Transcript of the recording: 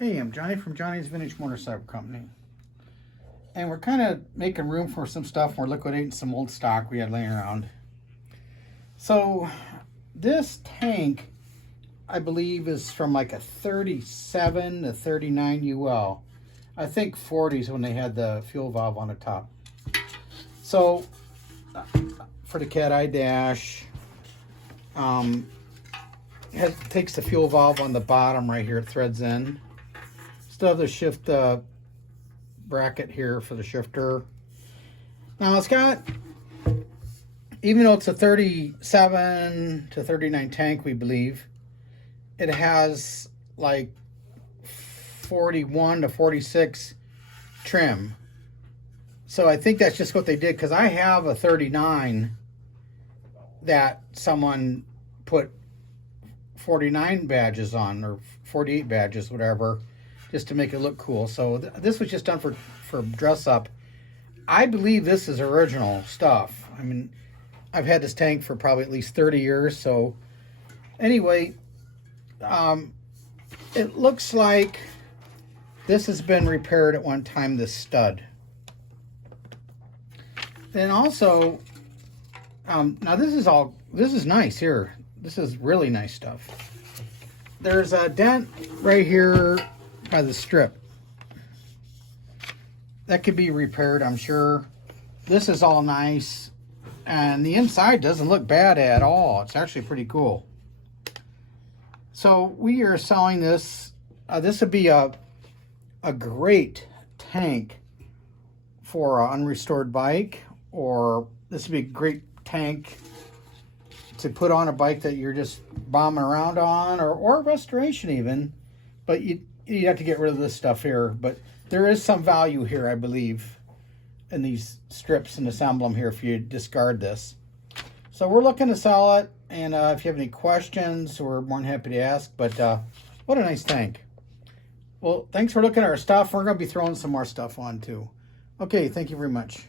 Hey, I'm Johnny from Johnny's Vintage Motorcycle Company. And we're kind of making room for some stuff. We're liquidating some old stock we had laying around. So this tank, I believe, is from like a 37 to 39 UL. I think 40s when they had the fuel valve on the top. So for the cat eye dash, it takes the fuel valve on the bottom right here. It threads in. Still have the shift bracket here for the shifter. Now it's got, even though it's a 37 to 39 tank, we believe, it has like 41 to 46 trim. So I think that's just what they did, because I have a 39 that someone put 49 badges on, or 48 badges, whatever, just to make it look cool. So this was just done for dress up. I believe this is original stuff. I mean, I've had this tank for probably at least 30 years. So anyway, it looks like this has been repaired at one time, this stud. Then also, now this is nice here. This is really nice stuff. There's a dent right here by the strip. That could be repaired, I'm sure. This is all nice. And the inside doesn't look bad at all. It's actually pretty cool. So we are selling this. This would be a great tank for an unrestored bike, or this would be a great tank to put on a bike that you're just bombing around on, or restoration even. But you'd have to get rid of this stuff here. But there is some value here, I believe, in these strips and this emblem here if you discard this. So we're looking to sell it, and if you have any questions, we're more than happy to ask. But what a nice tank. Well, thanks for looking at our stuff. We're going to be throwing some more stuff on too. Okay, thank you very much.